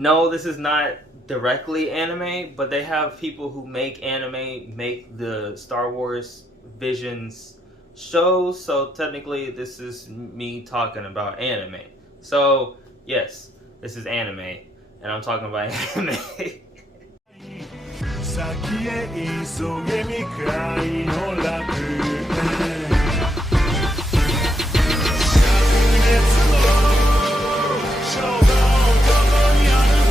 No, this is not directly anime, but they have people who make anime make the Star Wars Visions shows. So technically, this is me talking about anime. So yes, this is anime, and I'm talking about anime.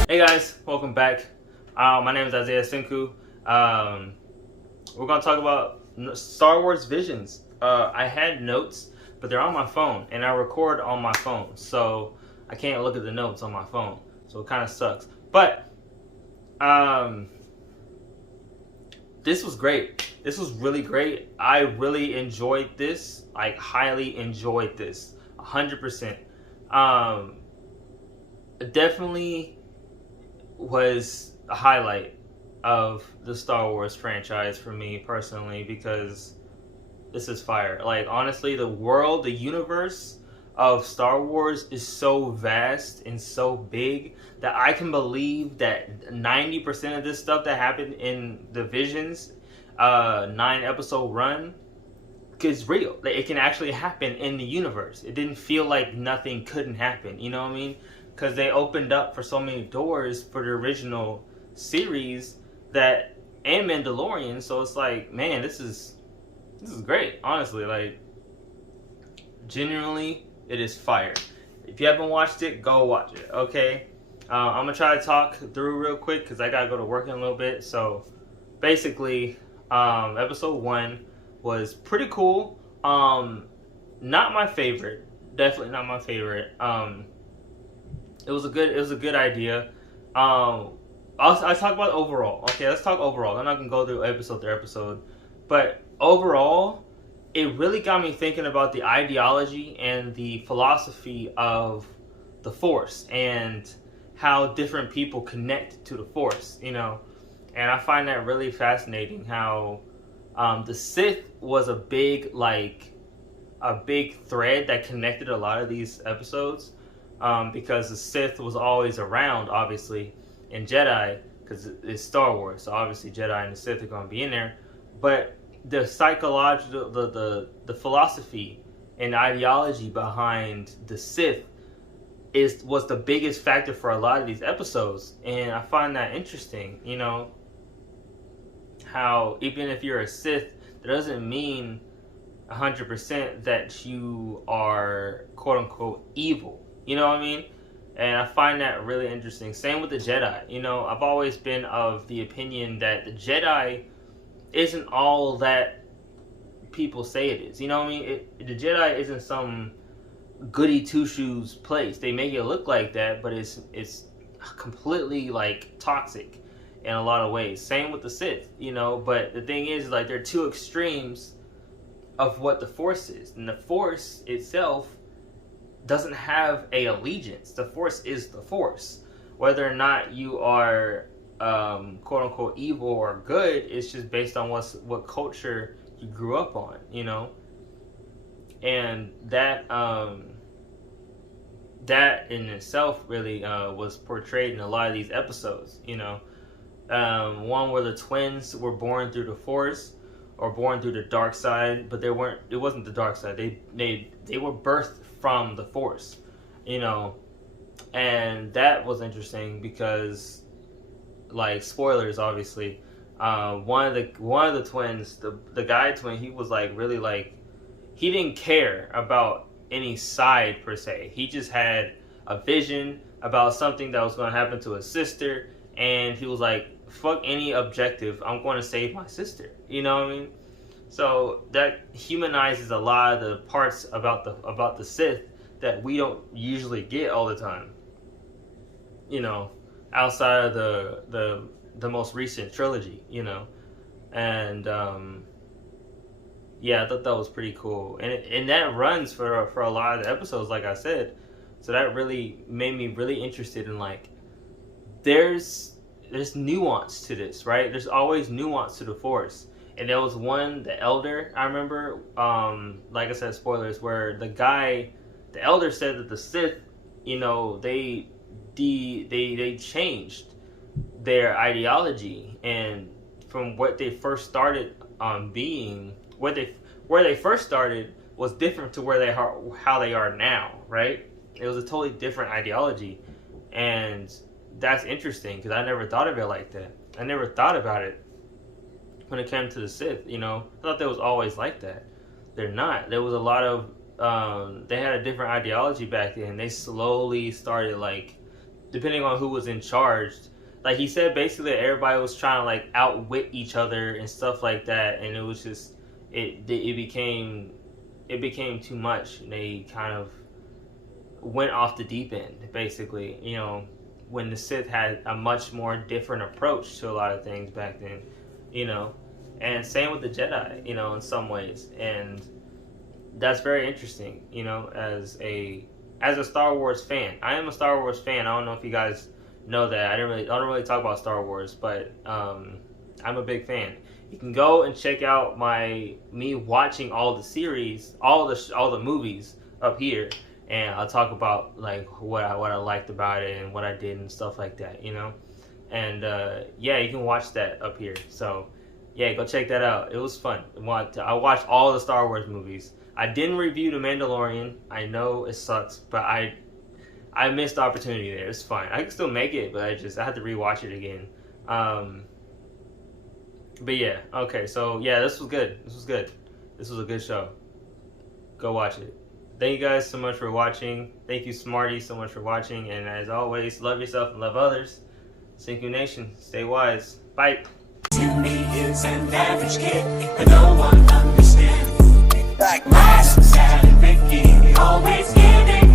Hey guys, welcome back. My name is Isaiah Senku. We're going to talk about Star Wars Visions. I had notes, but they're on my phone, and I record on my phone, so I can't look at the notes on my phone, so it kind of sucks. But this was great. This was really great. I really enjoyed this. I highly enjoyed this. 100%. Definitely was a highlight of the Star Wars franchise for me personally, because this is fire. Like, honestly, the world, the universe of Star Wars is so vast and so big that I can believe that 90% of this stuff that happened in the Visions 9-episode run is real. It can actually happen in the universe. It didn't feel like nothing couldn't happen, you know what I mean? Because they opened up for so many doors for the original series and Mandalorian. So it's like, man, this is great. Honestly, like, genuinely, it is fire. If you haven't watched it, go watch it. Okay, I'm gonna try to talk through real quick because I gotta go to work in a little bit. So basically, episode 1 was pretty cool. Not my favorite. Definitely not my favorite. It was a good idea. I'll talk about overall. Okay, let's talk overall. I'm not gonna go through episode to episode, but overall, it really got me thinking about the ideology and the philosophy of the Force and how different people connect to the Force. You know, and I find that really fascinating. How the Sith was a big thread that connected a lot of these episodes. Because the Sith was always around, obviously, in Jedi, because it's Star Wars, so obviously Jedi and the Sith are going to be in there. But the psychological, the philosophy and ideology behind the Sith was the biggest factor for a lot of these episodes, and I find that interesting. You know, how even if you're a Sith, that doesn't mean 100% that you are quote unquote evil. You know what I mean? And I find that really interesting. Same with the Jedi. You know, I've always been of the opinion that the Jedi isn't all that people say it is. You know what I mean? The Jedi isn't some goody two-shoes place. They make it look like that, but it's completely, like, toxic in a lot of ways. Same with the Sith, you know? But the thing is, like, there are two extremes of what the Force is. And the Force itself doesn't have a allegiance. The Force is the Force. Whether or not you are quote unquote evil or good, it's just based on what culture you grew up on, you know. And that in itself really was portrayed in a lot of these episodes, you know. One where the twins were born through the Force or born through the dark side, but it wasn't the dark side. They were birthed from the Force, you know. And that was interesting because, like, spoilers obviously, one of the twins, the guy twin, he was like really, like, he didn't care about any side per se. He just had a vision about something that was going to happen to his sister, and he was like, fuck any objective, I'm going to save my sister. You know what I mean? So that humanizes a lot of the parts about the Sith that we don't usually get all the time. You know, outside of the most recent trilogy, you know. And yeah, I thought that was pretty cool. And that runs for a lot of the episodes, like I said. So that really made me really interested in, like, there's nuance to this, right? There's always nuance to the Force. And there was one, the Elder, I remember, like I said, spoilers, where the Elder said that the Sith, you know, they they changed their ideology, and from what they first started being, where they first started was different to where they are, how they are now, right? It was a totally different ideology, and that's interesting because I never thought of it like that. I never thought about it when it came to the Sith. You know, I thought they was always like that. They're not. There was a lot of they had a different ideology back then. They slowly started, like, depending on who was in charge. Like he said, basically everybody was trying to like outwit each other and stuff like that, and it was just it became too much. They kind of went off the deep end, basically. You know, when the Sith had a much more different approach to a lot of things back then. You know, and same with the Jedi. You know, in some ways, and that's very interesting. You know, as a Star Wars fan, I am a Star Wars fan. I don't know if you guys know that. I don't really talk about Star Wars, but I'm a big fan. You can go and check out me watching all the series, all the movies up here, and I'll talk about like what I liked about it and what I did and stuff like that, you know. And yeah, you can watch that up here. So yeah, go check that out. It was fun. I watched all the Star Wars movies. I didn't review The Mandalorian. I know it sucks, but I missed the opportunity there. It's fine. I can still make it, but I had to rewatch it again. But yeah, okay. So yeah, this was good. This was a good show. Go watch it. Thank you guys so much for watching. Thank you, Smarty, so much for watching. And as always, love yourself and love others. Senku Nation, stay wise. Bye. To me is an average kid, but no one understands. Like Mass, Sad, and Ricky, always getting